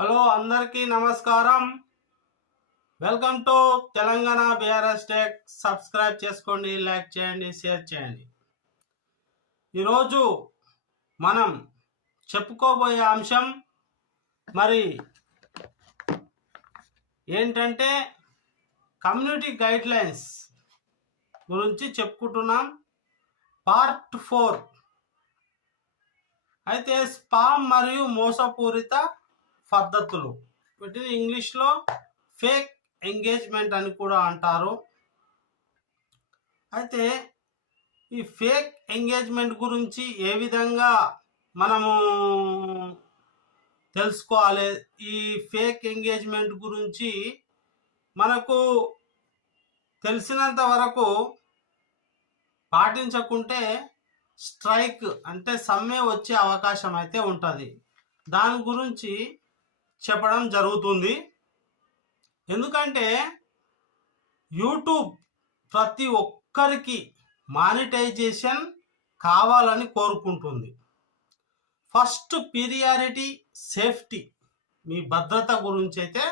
Hello అందరికీ నమస్కారం. Welcome to Telangana BRS tech. Subscribe చేసుకోండి లైక్ చేయండి షేర్ చేయండి. ఈరోజు మనం చెప్పుకోబోయే అంశం మరి ఏంటంటే కమ్యూనిటీ గైడ్లైన్స్ గురించి చెప్పుకుంటున్నాం. Part four. అయితే స్పామ్ మరియు మోసపూరిత పద్ధతులు. వీటిని ఇంగ్లీష్లో ఫేక్ ఎంగేజ్మెంట్ అని కూడా అంటారు. అయితే ఈ ఫేక్ ఎంగేజ్మెంట్ గురించి ఏ విధంగా మనము తెలుసుకోవాలి? ఈ ఫేక్ ఎంగేజ్మెంట్ గురించి మనకు తెలిసినంత వరకు పాటించకుంటే స్ట్రైక్ అంటే సమ్మె వచ్చే అవకాశం అయితే ఉంటుంది. దాని గురించి చెప్పడం జరుగుతుంది. ఎందుకంటే యూట్యూబ్ ప్రతి ఒక్కరికి మానిటైజేషన్ కావాలని కోరుకుంటుంది. First priority safety. మీ భద్రత గురించి అయితే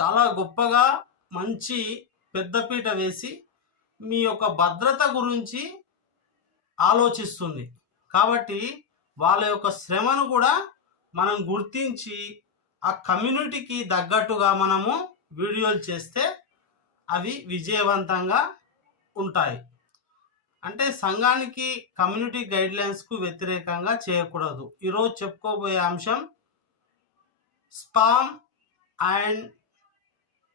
చాలా గొప్పగా మంచి పెద్దపీట వేసి మీ యొక్క భద్రత గురించి ఆలోచిస్తుంది. కాబట్టి వాళ్ళ యొక్క శ్రమను కూడా మనం గుర్తించి ఆ కమ్యూనిటీకి తగ్గట్టుగా మనము వీడియోలు చేస్తే అవి విజయవంతంగా ఉంటాయి. అంటే సంఘానికి కమ్యూనిటీ గైడ్లైన్స్కు వ్యతిరేకంగా చేయకూడదు. ఈరోజు చెప్పుకోబోయే అంశం స్పామ్ అండ్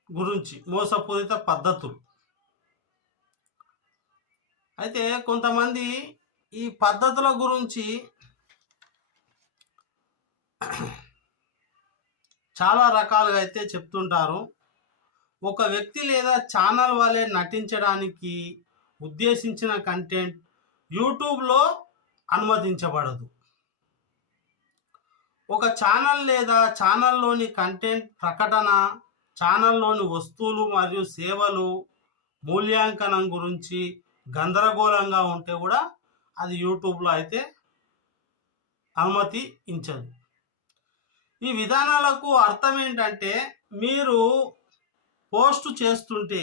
గురించి మోసపూరిత పద్ధతులు. అయితే కొంతమంది ఈ పద్ధతుల గురించి చాలా రకాలుగా అయితే చెప్తుంటారు. ఒక వ్యక్తి లేదా ఛానల్ వలె నటించడానికి ఉద్దేశించిన కంటెంట్ యూట్యూబ్లో అనుమతించబడదు. ఒక ఛానల్ లేదా ఛానల్లోని కంటెంట్ ప్రకటన ఛానల్లోని వస్తువులు మరియు సేవలు మూల్యాంకనం గురించి గందరగోళంగా ఉంటే కూడా అది యూట్యూబ్లో అయితే అనుమతి ఇచ్చదు ఈ విధానాలకు అర్థం ఏంటంటే మీరు పోస్ట్ చేస్తుంటే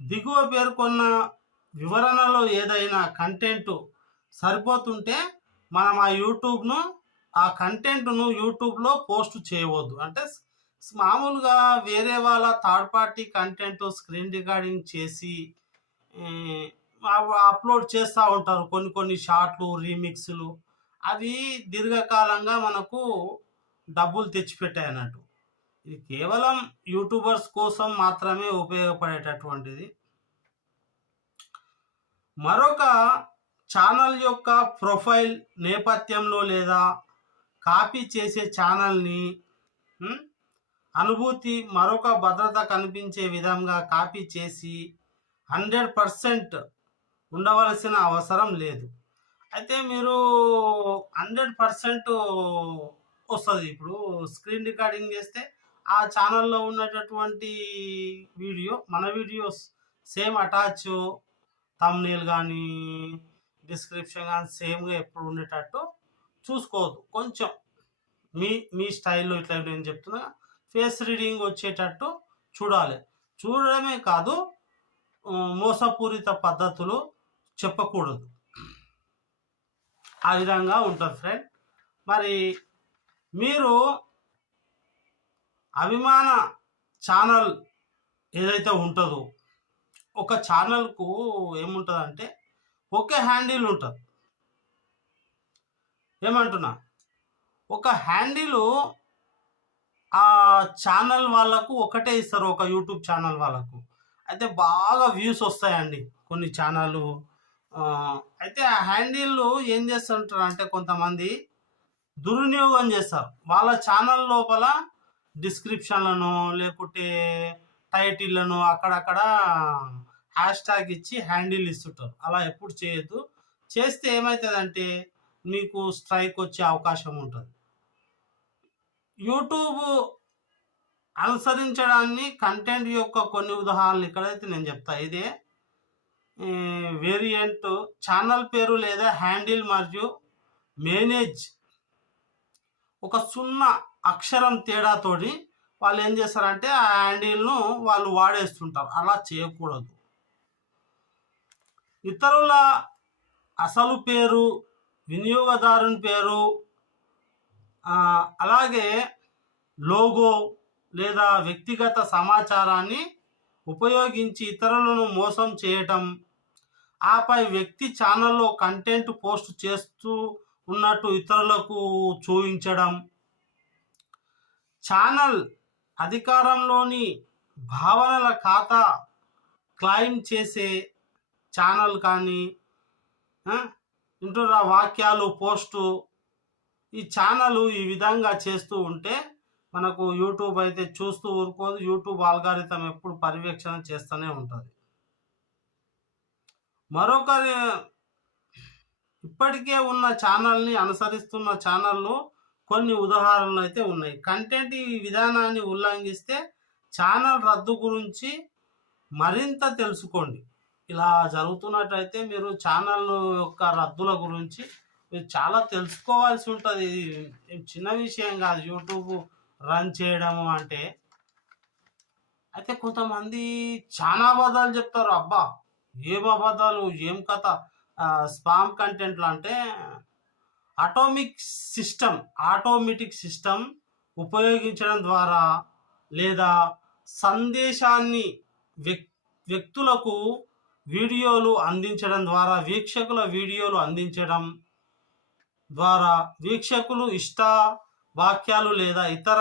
దిగువ పేర్కొన్న వివరణలో ఏదైనా కంటెంట్ సరిపోతుంటే మనం ఆ యూట్యూబ్ను ఆ కంటెంట్ను యూట్యూబ్లో పోస్ట్ చేయవద్దు. అంటే మామూలుగా వేరే వాళ్ళ third party content screen recording చేసి అప్లోడ్ చేస్తూ ఉంటారు. కొన్ని కొన్ని షార్ట్లు రీమిక్స్లు. అవి దీర్ఘకాలంగా మనకు డబ్బులు తెచ్చిపెట్టాయి అన్నట్టు. ఇది కేవలం యూట్యూబర్స్ కోసం మాత్రమే ఉపయోగపడేటటువంటిది. మరొక ఛానల్ యొక్క ప్రొఫైల్ నేపథ్యంలో లేదా కాపీ చేసే ఛానల్ని అనుభూతి మరొక భద్రత కనిపించే విధంగా కాపీ చేసి హండ్రెడ్ పర్సెంట్ ఉండవలసిన అవసరం లేదు. అయితే మీరు హండ్రెడ్ పర్సెంట్ వస్తుంది. ఇప్పుడు స్క్రీన్ రికార్డింగ్ చేస్తే ఆ ఛానల్లో ఉన్నటువంటి వీడియో మన వీడియోస్ సేమ్ అటాచ్ తమ్నేల్ కానీ డిస్క్రిప్షన్ కానీ సేమ్గా ఎప్పుడు ఉండేటట్టు చూసుకోవద్దు. కొంచెం మీ మీ స్టైల్లో ఇట్లా నేను చెప్తున్నా. ఫేస్ రీడింగ్ వచ్చేటట్టు చూడాలి. చూడడమే కాదు మోసపూరిత పద్ధతులు చెప్పకూడదు. ఆ విధంగా ఉంటుంది ఫ్రెండ్ మరి మీరు అభిమాన ఛానల్ ఏదైతే ఉంటుందో ఒక ఛానల్కు ఏముంటుందంటే ఒకే హ్యాండిల్ ఉంటుంది. ఏమంటున్నా? ఒక హ్యాండిల్ ఆ ఛానల్ వాళ్ళకు ఒకటే ఇస్తారు ఒక యూట్యూబ్ ఛానల్ వాళ్ళకు. అయితే బాగా వ్యూస్ వస్తాయండి కొన్ని ఛానల్ అయితే ఆ హ్యాండిల్ ఏం చేస్తుంటారు అంటే కొంతమంది దుర్వినియోగం చేస్తారు. వాళ్ళ ఛానల్ లోపల డిస్క్రిప్షన్లను లేకుంటే టైటిల్లను అక్కడక్కడ హ్యాష్ ట్యాగ్ ఇచ్చి హ్యాండిల్ ఇస్తుంటారు. అలా ఎప్పుడు చేయొద్దు. చేస్తే ఏమవుతుందంటే మీకు స్ట్రైక్ వచ్చే అవకాశం ఉంటుంది. యూట్యూబ్ అనుసరించడాన్ని కంటెంట్ యొక్క కొన్ని ఉదాహరణలు ఇక్కడైతే నేను చెప్తా. ఇదే వేరియంట్ ఛానల్ పేరు లేదా హ్యాండిల్ మరియు మేనేజ్ ఒక సున్నా అక్షరం తేడాతోటి వాళ్ళు ఏం చేస్తారంటే ఆ హ్యాండిల్ను వాళ్ళు వాడేస్తుంటారు. అలా చేయకూడదు. ఇతరుల అసలు పేరు వినియోగదారుని పేరు అలాగే లోగో లేదా వ్యక్తిగత సమాచారాన్ని ఉపయోగించి ఇతరులను మోసం చేయటం ఆపై వ్యక్తి ఛానల్లో కంటెంట్ పోస్ట్ చేస్తూ ఉన్నట్టు ఇతరులకు చూపించడం ఛానల్ అధికారంలోని భావనల ఖాతా క్లైమ్ చేసే ఛానల్ కానీ వింటున్న వాక్యాలు పోస్టు? ఈ ఛానల్ ఈ విధంగా చేస్తూ ఉంటే మనకు యూట్యూబ్ అయితే చూస్తూ ఊరుకోదు యూట్యూబ్ ఆల్గారితం ఎప్పుడు పర్యవేక్షణ చేస్తూనే ఉంటుంది. మరొకరి ఇప్పటికే ఉన్న ఛానల్ని అనుసరిస్తున్న ఛానల్లో కొన్ని ఉదాహరణలు అయితే ఉన్నాయి. కంటెంట్ ఈ విధానాన్ని ఉల్లంఘిస్తే ఛానల్ రద్దు గురించి మరింత తెలుసుకోండి. ఇలా జరుగుతున్నట్టయితే మీరు ఛానల్ యొక్క రద్దుల గురించి మీరు చాలా తెలుసుకోవాల్సి ఉంటుంది. ఇది చిన్న విషయం కాదు. యూట్యూబ్ రన్ చేయడము అంటే. అయితే కొంతమంది చాలా అబద్ధాలు చెప్తారు. అబ్బా ఏం అబద్ధాలు? ఏం కథ? స్పామ్ కంటెంట్లు అంటే ఆటోమిక్ సిస్టమ్ ఆటోమేటిక్ సిస్టమ్ ఉపయోగించడం ద్వారా లేదా సందేశాన్ని వ్యక్ వ్యక్తులకు వీడియోలు అందించడం ద్వారా వీక్షకుల వీడియోలు అందించడం ద్వారా వీక్షకులు ఇష్ట వాక్యాలు లేదా ఇతర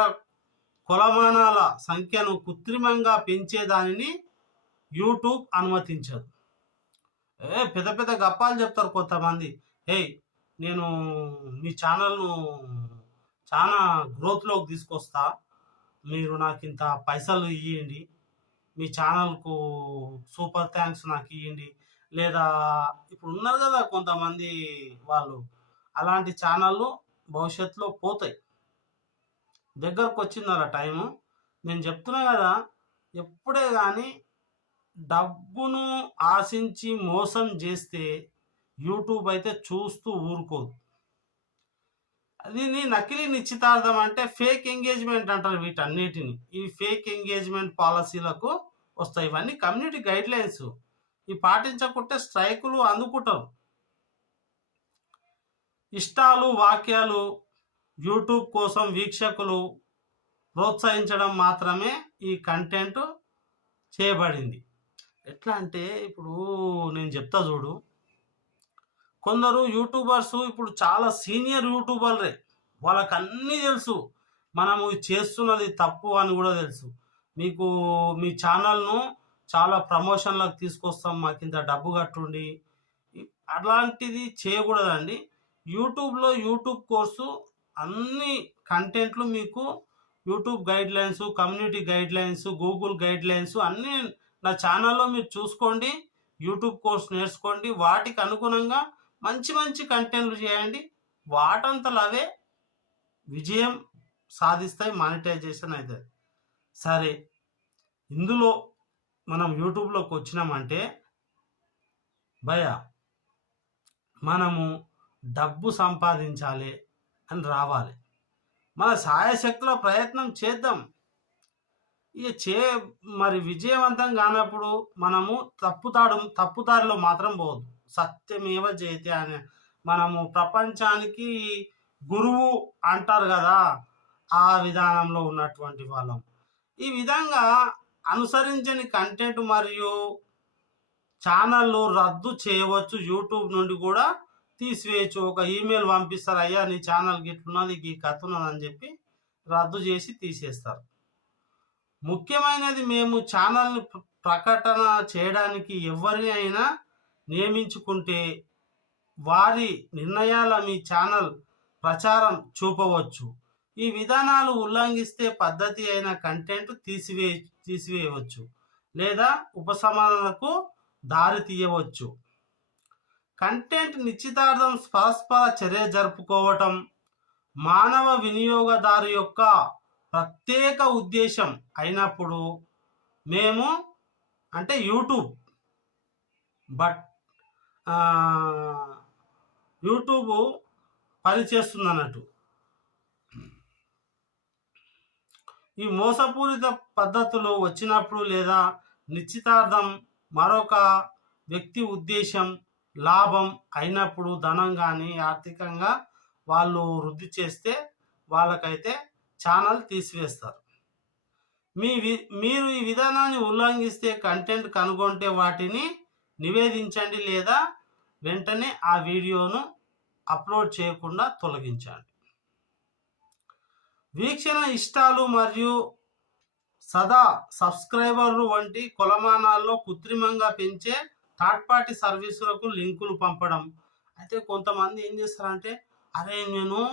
కొలమానాల సంఖ్యను కృత్రిమంగా పెంచేదానిని యూట్యూబ్ అనుమతించదు. ఏ పెద్ద పెద్ద గప్పాలు చెప్తారు కొంతమంది. ఏయ్ నేను మీ ఛానల్ను చాలా గ్రోత్లోకి తీసుకొస్తా. మీరు నాకు ఇంత పైసలు ఇవ్వండి మీ ఛానల్కు సూపర్ థ్యాంక్స్ నాకు ఇవ్వండి లేదా ఇప్పుడు ఉన్నారు కదా కొంతమంది వాళ్ళు. అలాంటి ఛానళ్ళు భవిష్యత్తులో పోతాయి. దగ్గరకు వచ్చింది అలా టైము. నేను చెప్తున్నా కదా ఎప్పుడే కానీ డబ్బును ఆశించి మోసం చేస్తే యూట్యూబ్ అయితే చూస్తూ ఊరుకోదు దీన్ని నకిలీ నిశ్చితార్థం అంటే ఫేక్ ఎంగేజ్మెంట్ అంటారు వీటన్నిటిని. ఈ ఫేక్ ఎంగేజ్మెంట్ పాలసీలకు వస్తాయి. ఇవన్నీ కమ్యూనిటీ గైడ్ లైన్స్ ఈ పాటించకుంటే స్ట్రైకులు అందుకుంటారు. ఇష్టాలు వాక్యాలు యూట్యూబ్ కోసం వీక్షకులు ప్రోత్సహించడం మాత్రమే ఈ కంటెంట్ చేయబడింది. ఎట్లా అంటే ఇప్పుడు నేను చెప్తా చూడు. కొందరు యూట్యూబర్స్ ఇప్పుడు చాలా సీనియర్ యూట్యూబర్లే. వాళ్ళకి అన్నీ తెలుసు. మనము చేస్తున్నది తప్పు అని కూడా తెలుసు. మీకు మీ ఛానల్ను చాలా ప్రమోషన్లకు తీసుకొస్తాం మాకు ఇంత డబ్బు కట్టుండి. అలాంటిది చేయకూడదండి. యూట్యూబ్లో యూట్యూబ్ కోర్సు అన్ని కంటెంట్లు మీకు YouTube guidelines community guidelines Google guidelines అన్నీ నా ఛానల్లో మీరు చూసుకోండి యూట్యూబ్ కోర్స్ నేర్చుకోండి వాటికి అనుగుణంగా మంచి మంచి కంటెంట్లు చేయండి. వాటంతలు అవే విజయం సాధిస్తాయి మానిటైజేషన్ అవుతుంది సరే ఇందులో మనం యూట్యూబ్లోకి వచ్చినామంటే భయ మనము డబ్బు సంపాదించాలి అని రావాలి. మన సాయశక్తుల ప్రయత్నం చేద్దాం. ఇక చే మరి విజయవంతం కానప్పుడు మనము తప్పుతాడు తప్పుదారిలో మాత్రం పోదు. సత్యమేవ జయతే అని మనము ప్రపంచానికి గురువు అంటారు కదా ఆ విధానంలో ఉన్నటువంటి వాళ్ళం. ఈ విధంగా అనుసరించని కంటెంట్ మరియు ఛానళ్ళు రద్దు చేయవచ్చు. యూట్యూబ్ నుండి కూడా తీసివేయచ్చు. ఒక ఈమెయిల్ పంపిస్తారు అయ్యా నీ ఛానల్ గిట్లున్నది ఈ కథ ఉన్నదని చెప్పి రద్దు చేసి తీసేస్తారు. ముఖ్యమైనది మేము ఛానల్ని ప్రకటన చేయడానికి ఎవరిని అయినా నియమించుకుంటే వారి నిర్ణయాల మీ ఛానల్ ప్రచారం చూపవచ్చు. ఈ విధానాలు ఉల్లంఘిస్తే పద్ధతి అయిన కంటెంట్ తీసివే తీసివేయవచ్చు లేదా ఉపశమనకు దారి తీయవచ్చు. కంటెంట్ నిశ్చితార్థం పరస్పర చర్య జరుపుకోవటం మానవ వినియోగదారు యొక్క ప్రత్యేక ఉద్దేశం అయినప్పుడు మేము అంటే యూట్యూబ్. బట్ యూట్యూబ్ పనిచేస్తుంది అన్నట్టు ఈ మోసపూరిత పద్ధతులు వచ్చినప్పుడు లేదా నిశ్చితార్థం మరొక వ్యక్తి ఉద్దేశం లాభం అయినప్పుడు ధనం కానీ ఆర్థికంగా వాళ్ళు వృద్ధి చేస్తే వాళ్ళకైతే ఛానల్ తీసివేస్తారు. మీ వి- మీరు ఈ విధానాన్ని ఉల్లంఘిస్తే కంటెంట్ కనుగొంటే వాటిని నివేదించండి లేదా వెంటనే ఆ వీడియోను అప్లోడ్ చేయకుండా తొలగించండి. వీక్షణ ఇష్టాలు మరియు సదా సబ్స్క్రైబర్లు వంటి కొలమానాల్లో కృత్రిమంగా పెంచే థర్డ్ పార్టీ సర్వీసులకు లింకులు పంపడం. అయితే కొంతమంది ఏం చేస్తారంటే అరే నేను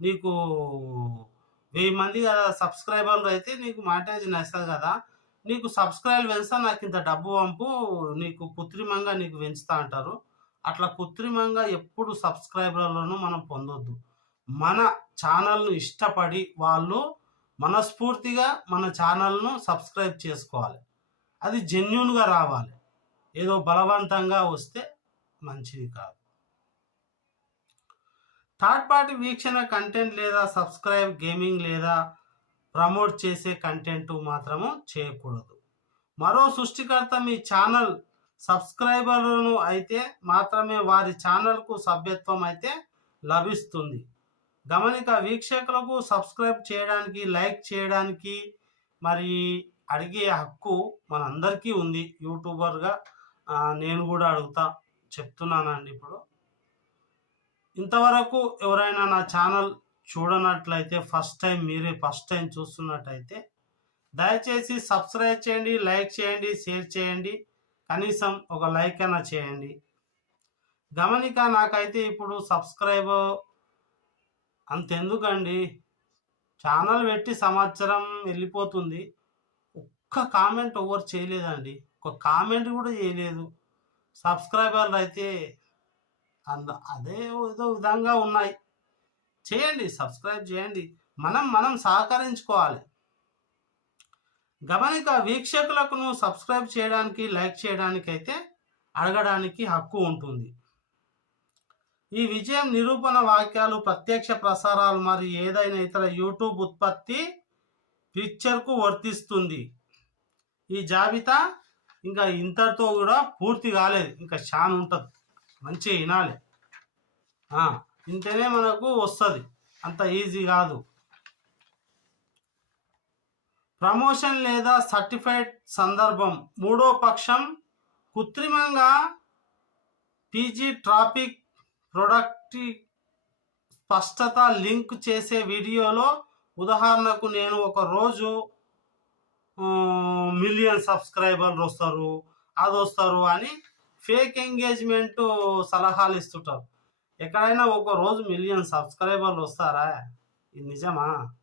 నీకు వెయ్యి మంది సబ్స్క్రైబర్లు అయితే నీకు మాటేజ్ నస్తుంది కదా. నీకు సబ్స్క్రైబ్ పెంచుతా నాకు ఇంత డబ్బు పంపు నీకు కృత్రిమంగా నీకు పెంచుతా అంటారు. అట్లా కృత్రిమంగా ఎప్పుడు సబ్స్క్రైబర్లను మనం పొందొద్దు. మన ఛానల్ను ఇష్టపడి వాళ్ళు మనస్ఫూర్తిగా మన ఛానల్ను సబ్స్క్రైబ్ చేసుకోవాలి. అది జెన్యున్గా రావాలి. ఏదో బలవంతంగా వస్తే మంచిది కాదు. థర్డ్ పార్టీ వీక్షణ కంటెంట్ లేదా సబ్స్క్రైబ్ గేమింగ్ లేదా ప్రమోట్ చేసే కంటెంట్ మాత్రము చేయకూడదు. మరో సృష్టికర్త మీ ఛానల్ సబ్స్క్రైబర్లను అయితే మాత్రమే వారి ఛానల్కు సభ్యత్వం అయితే లభిస్తుంది. గమనిక వీక్షకులకు సబ్స్క్రైబ్ చేయడానికి లైక్ చేయడానికి మరి అడిగే హక్కు మనందరికీ ఉంది. యూట్యూబర్గా నేను కూడా అడుగుతా చెప్తున్నానండి ఇప్పుడు. ఇంతవరకు ఎవరైనా నా ఛానల్ చూడనట్లయితే ఫస్ట్ టైం మీరే ఫస్ట్ టైం చూస్తున్నట్టయితే దయచేసి సబ్స్క్రైబ్ చేయండి లైక్ చేయండి షేర్ చేయండి కనీసం ఒక లైక్ అయినా చేయండి. గమనిక నాకైతే ఇప్పుడు సబ్స్క్రైబ్ అంతెందుకండి. ఛానల్ పెట్టి సంవత్సరం వెళ్ళిపోతుంది. ఒక్క కామెంట్ ఎవరు చేయలేదండి. ఒక కామెంట్ కూడా చేయలేదు. సబ్స్క్రైబర్లు అయితే అంద అదే ఏదో విధంగా ఉన్నాయి. చేయండి సబ్స్క్రైబ్ చేయండి. మనం మనం సహకరించుకోవాలి. గమనిక వీక్షకులకు సబ్స్క్రైబ్ చేయడానికి లైక్ చేయడానికి అయితే అడగడానికి హక్కు ఉంటుంది. ఈ విజయం నిరూపణ వాక్యాలు ప్రత్యక్ష ప్రసారాలు మరియు ఏదైనా ఇతర యూట్యూబ్ ఉత్పత్తి పిక్చర్కు వర్తిస్తుంది. ఈ జాబితా ఇంకా ఇంతటితో కూడా పూర్తి కాలేదు. ఇంకా చాలా ఉంటుంది. మంచిగా వినాలి. ఆ, ఇంతనే మనకు వస్తుంది. అంత ఈజీ కాదు. ప్రమోషన్ లేదా సర్టిఫైడ్ సందర్భం. మూడో పక్షం కృత్రిమంగా పీజీ ట్రాఫిక్ ప్రొడక్ట్ స్పష్టత లింక్ చేసే వీడియోలో ఉదాహరణకు నేను ఒక రోజు మిలియన్ సబ్స్క్రైబర్లు వస్తారు అది వస్తారు అని ఫేక్ ఎంగేజ్మెంట్ సలహాలు ఇస్తుంటారు. ఎక్కడైనా ఒక రోజు మిలియన్ సబ్స్క్రైబర్లు వస్తారా? ఇది నిజమా?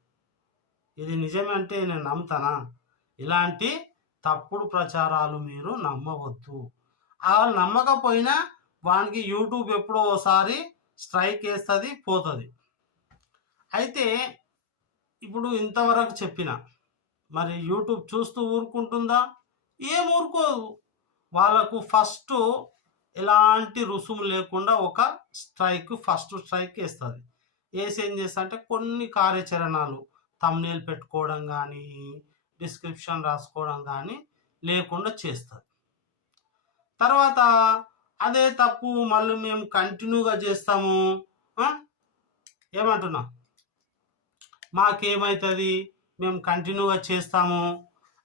ఇది నిజమంటే నేను నమ్ముతానా? ఇలాంటి తప్పుడు ప్రచారాలు మీరు నమ్మవద్దు. వాళ్ళు నమ్మకపోయినా వానికి యూట్యూబ్ ఎప్పుడో ఒకసారి స్ట్రైక్ వేస్తుంది పోతుంది. అయితే ఇప్పుడు ఇంతవరకు చెప్పిన. మరి యూట్యూబ్ చూస్తూ ఊరుకుంటుందా? ఏం ఊరుకోదు. వాళ్ళకు ఫస్ట్ ఎలాంటి రుసుము లేకుండా ఒక స్ట్రైక్ ఫస్ట్ స్ట్రైక్ వేస్తుంది. వేసి ఏం చేస్తా అంటే కొన్ని కార్యాచరణలు తమ్నేల్ పెట్టుకోవడం కానీ డిస్క్రిప్షన్ రాసుకోవడం కానీ లేకుండా చేస్తుంది. తర్వాత అదే తప్పు మళ్ళీ మేము కంటిన్యూగా చేస్తాము. ఏమంటున్నా? మాకేమవుతుంది మేము కంటిన్యూగా చేస్తాము.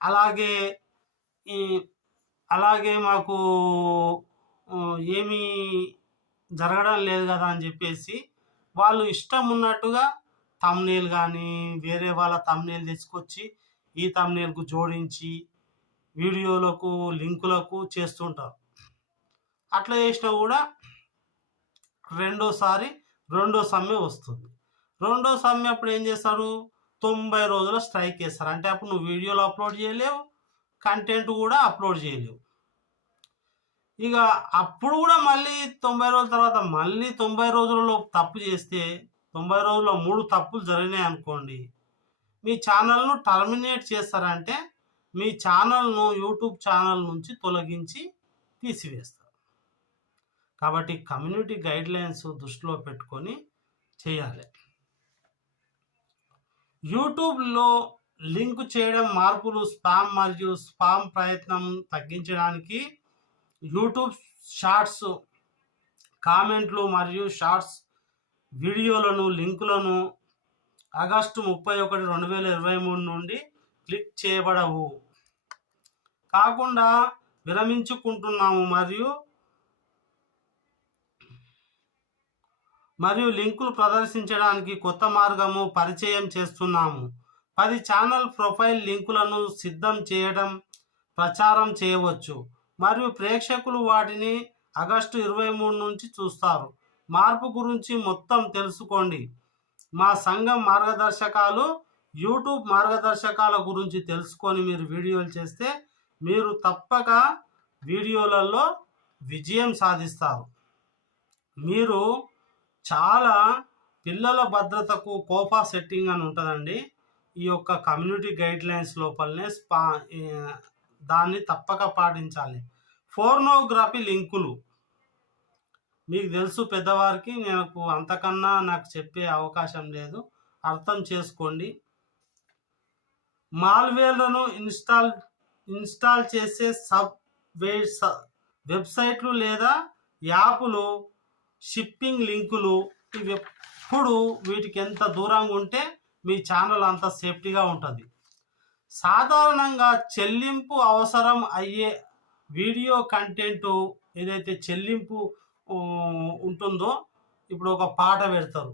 అలాగే ఈ అలాగే మాకు ఏమీ జరగడం లేదు కదా అని చెప్పేసి వాళ్ళు ఇష్టం ఉన్నట్టుగా తమ్నేల్ కానీ వేరే వాళ్ళ తమ్నేల్ తెచ్చుకొచ్చి ఈ తమ్నేల్కు జోడించి వీడియోలకు లింకులకు చేస్తుంటారు. అట్లా చేసినా కూడా రెండోసారి రెండో సమ్మె వస్తుంది. రెండో సమ్మె అప్పుడు ఏం చేస్తారు? తొంభై రోజుల స్ట్రైక్ చేస్తారు. అంటే అప్పుడు నువ్వు వీడియోలు అప్లోడ్ చేయలేవు కంటెంట్ కూడా అప్లోడ్ చేయలేవు. ఇక అప్పుడు కూడా మళ్ళీ తొంభై రోజుల తర్వాత మళ్ళీ తొంభై రోజులలో తప్పు చేస్తే తొంభై రోజుల్లో మూడు తప్పులు జరిగినాయి అనుకోండి మీ ఛానల్ను టర్మినేట్ చేస్తారంటే మీ ఛానల్ను యూట్యూబ్ ఛానల్ నుంచి తొలగించి తీసివేస్తారు. కాబట్టి కమ్యూనిటీ గైడ్లైన్స్ దృష్టిలో పెట్టుకొని చేయాలి. యూట్యూబ్లో లింక్ చేయడం మార్పులు స్పామ్ మరియు స్పామ్ ప్రయత్నం తగ్గించడానికి యూట్యూబ్ షార్ట్స్ కామెంట్లు మరియు షార్ట్స్ వీడియోలను లింకులను ఆగస్టు ముప్పై ఒకటి రెండు వేల ఇరవై మూడు నుండి క్లిక్ చేయబడవు. కాకుండా విరమించుకుంటున్నాము మరియు మరియు లింకులు ప్రదర్శించడానికి కొత్త మార్గము పరిచయం చేస్తున్నాము. పది ఛానల్ ప్రొఫైల్ లింకులను సిద్ధం చేయడం ప్రచారం చేయవచ్చు. మరియు ప్రేక్షకులు వాటిని ఆగస్టు ఇరవై మూడు నుంచి చూస్తారు. మార్పు గురించి మొత్తం తెలుసుకోండి. మా సంఘం మార్గదర్శకాలు యూట్యూబ్ మార్గదర్శకాల గురించి తెలుసుకొని మీరు వీడియోలు చేస్తే మీరు తప్పక వీడియోలలో విజయం సాధిస్తారు. మీరు చాలా పిల్లల భద్రతకు కోపా సెట్టింగ్ అని ఉంటుందండి. ఈ యొక్క కమ్యూనిటీ గైడ్ లైన్స్ లోపలనే స్పా దాన్ని తప్పక పాటించాలి. ఫోర్నోగ్రఫీ లింకులు. మీకు తెలుసు పెద్దవారికి నాకు అంతకన్నా నాకు చెప్పే అవకాశం లేదు. అర్థం చేసుకోండి. మాల్వేర్లను ఇన్స్టాల్ ఇన్స్టాల్ చేసే సబ్ వే వెబ్సైట్లు లేదా యాప్లు షిప్పింగ్ లింకులు ఇవి ఎప్పుడు వీటికి ఎంత దూరంగా ఉంటే మీ ఛానల్ అంత సేఫ్టీగా ఉంటుంది. సాధారణంగా చెల్లింపు అవసరం అయ్యే వీడియో కంటెంట్ ఏదైతే చెల్లింపు ఉంటుందో ఇప్పుడు ఒక పాట పెడతారు.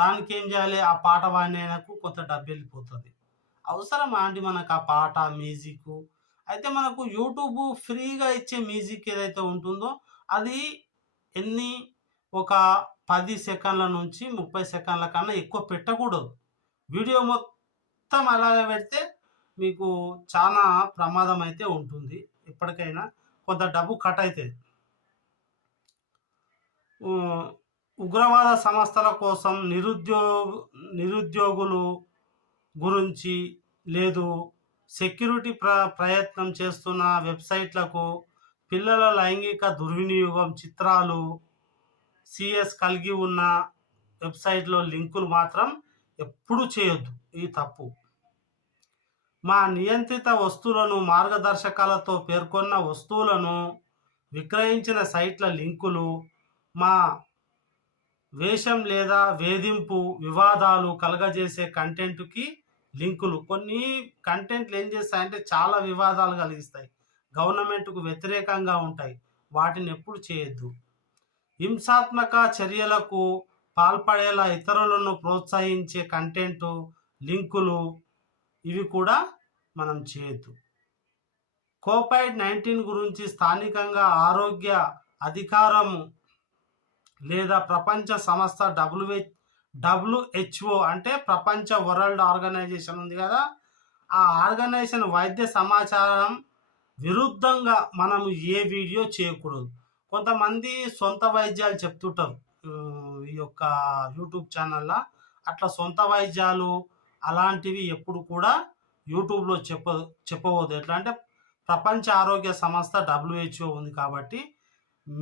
దానికి ఏం చేయాలి? ఆ పాట వాడినకు కొంత డబ్బు వెళ్ళిపోతుంది అవసరమా అండి మనకు ఆ పాట మ్యూజిక్ అయితే మనకు యూట్యూబ్ ఫ్రీగా ఇచ్చే మ్యూజిక్ ఏదైతే ఉంటుందో అది ఎన్ని ఒక పది సెకండ్ల నుంచి ముప్పై సెకండ్ల కన్నా ఎక్కువ పెట్టకూడదు. వీడియో మొత్తం అలాగే పెడితే మీకు చాలా ప్రమాదం అయితే ఉంటుంది. ఎప్పటికైనా కొంత డబ్బు కట్ అవుతుంది. ఉగ్రవాద సంస్థల కోసం నిరుద్యోగ నిరుద్యోగులు గురించి లేదు. సెక్యూరిటీ ప్ర ప్రయత్నం చేస్తున్న వెబ్సైట్లకు పిల్లల లైంగిక దుర్వినియోగం చిత్రాలు సిఎస్ కలిగి ఉన్న వెబ్సైట్లో లింకులు మాత్రం ఎప్పుడు చేయొద్దు ఈ తప్పు. మా నియంత్రిత వస్తువులను మార్గదర్శకాలతో పేర్కొన్న వస్తువులను విక్రయించిన సైట్ల లింకులు మా వేషం లేదా వేధింపు వివాదాలు కలగజేసే కంటెంట్కి లింకులు. కొన్ని కంటెంట్లు ఏం చేస్తాయంటే చాలా వివాదాలు కలిగిస్తాయి. గవర్నమెంట్కు వ్యతిరేకంగా ఉంటాయి. వాటిని ఎప్పుడు చేయొద్దు. హింసాత్మక చర్యలకు పాల్పడేలా ఇతరులను ప్రోత్సహించే కంటెంట్ లింకులు ఇవి కూడా మనం చేయొద్దు. కోపైడ్ నైన్టీన్ గురించి స్థానికంగా ఆరోగ్య అధికారము లేదా ప్రపంచ సంస్థ డబ్ల్యూహెచ్ డబ్ల్యూహెచ్ఓ అంటే ప్రపంచ వరల్డ్ ఆర్గనైజేషన్ ఉంది కదా. ఆ ఆర్గనైజేషన్ వైద్య సమాచారం విరుద్ధంగా మనం ఏ వీడియో చేయకూడదు. కొంతమంది సొంత వైద్యాలు చెప్తుంటారు ఈ యొక్క యూట్యూబ్ ఛానల్లో. అట్లా సొంత వైద్యాలు అలాంటివి ఎప్పుడు కూడా యూట్యూబ్లో చెప్ప చెప్పవద్దు. ఎట్లా అంటే ప్రపంచ ఆరోగ్య సంస్థ డబ్ల్యూహెచ్ఓ ఉంది కాబట్టి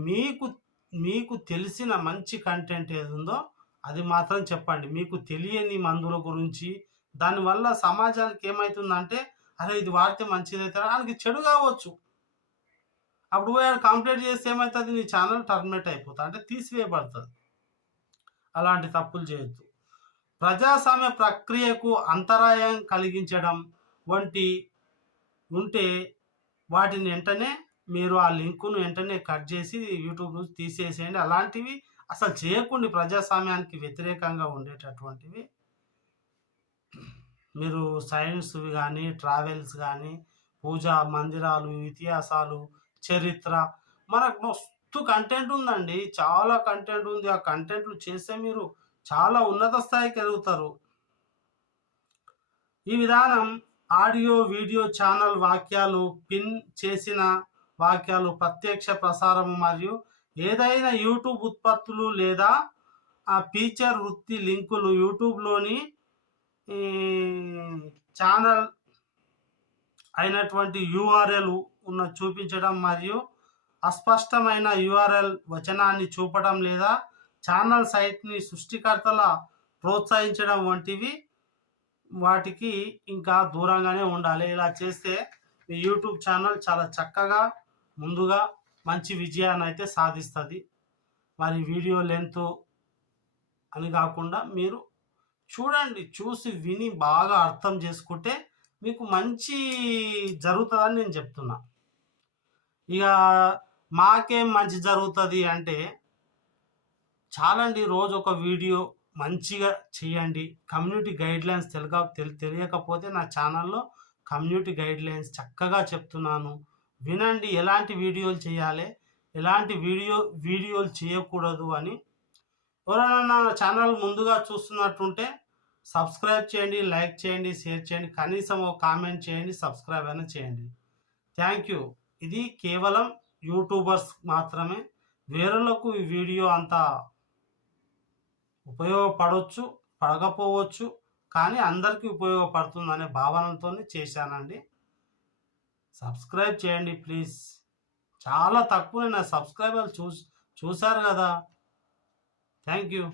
మీకు మీకు తెలిసిన మంచి కంటెంట్ ఏది ఉందో అది మాత్రం చెప్పండి. మీకు తెలియని మందుల గురించి దానివల్ల సమాజానికి ఏమవుతుందంటే అరే ఇది వాడితే మంచిది అవుతుంది చెడు కావచ్చు. అప్పుడు పోయి ఆడు కంప్లైంట్ చేస్తే ఏమవుతుంది నీ ఛానల్ టర్మినేట్ అయిపోతుంది అంటే తీసివేయబడుతుంది. అలాంటి తప్పులు చేయొద్దు. ప్రజాస్వామ్య ప్రక్రియకు అంతరాయం కలిగించడం వంటి ఉంటే వాటిని వెంటనే మీరు ఆ లింకును వెంటనే కట్ చేసి యూట్యూబ్ నుంచి తీసేసేయండి. అలాంటివి అసలు చేయకుండా ప్రజాస్వామ్యానికి వ్యతిరేకంగా ఉండేటటువంటివి. మీరు సైన్స్ కానీ ట్రావెల్స్ కానీ పూజా మందిరాలు ఇతిహాసాలు చరిత్ర. మనకు మస్తు కంటెంట్ ఉందండి. చాలా కంటెంట్ ఉంది. ఆ కంటెంట్లు చేస్తే మీరు చాలా ఉన్నత స్థాయికి ఎదుగుతారు. ఈ విధానం ఆడియో వీడియో ఛానల్ వాక్యాలు పిన్ చేసిన వాక్యాలు ప్రత్యక్ష ప్రసారం మరియు ఏదైనా యూట్యూబ్ ఉత్పత్తులు లేదా ఆ ఫీచర్ వృత్తి లింకులు యూట్యూబ్లోని ఛానల్ అయినటువంటి యూఆర్ఎల్ ఉన్న చూపించడం మరియు అస్పష్టమైన యూఆర్ఎల్ వచనాన్ని చూపడం లేదా ఛానల్ సైట్ని సృష్టికర్తల ప్రోత్సహించడం వంటివి వాటికి ఇంకా దూరంగానే ఉండాలి. ఇలా చేస్తే మీ యూట్యూబ్ ఛానల్ చాలా చక్కగా ముందుగా మంచి విజయాన్ని అయితే సాధిస్తుంది. మరి వీడియో లెంత్ అని కాకుండా మీరు చూడండి చూసి విని బాగా అర్థం చేసుకుంటే మీకు మంచి జరుగుతుందని నేను చెప్తున్నా. ఇక మాకేం మంచి జరుగుతుంది అంటే చాలండి రోజు ఒక వీడియో మంచిగా చేయండి. కమ్యూనిటీ గైడ్ లైన్స్ తెలియ తెలి- తెలియకపోతే నా ఛానల్లో కమ్యూనిటీ గైడ్ లైన్స్ చక్కగా చెప్తున్నాను. వినండి ఎలాంటి వీడియోలు చేయాలి ఎలాంటి వీడియో వీడియోలు చేయకూడదు అని. ఎవరైనా నా ఛానల్ ముందుగా చూస్తున్నట్టుంటే సబ్స్క్రైబ్ చేయండి లైక్ చేయండి షేర్ చేయండి కనీసం ఒక కామెంట్ చేయండి సబ్స్క్రైబ్ అయినా చేయండి. Thank you. ఇది కేవలం యూట్యూబర్స్ మాత్రమే. వేరులకు ఈ వీడియో అంత ఉపయోగపడవచ్చు పడకపోవచ్చు కానీ అందరికీ ఉపయోగపడుతుందనే భావనతో చేశానండి. సబ్స్క్రైబ్ చేయండి ప్లీజ్. చాలా తక్కువ నా సబ్స్క్రైబర్లు చూ చూశారు కదా. Thank you.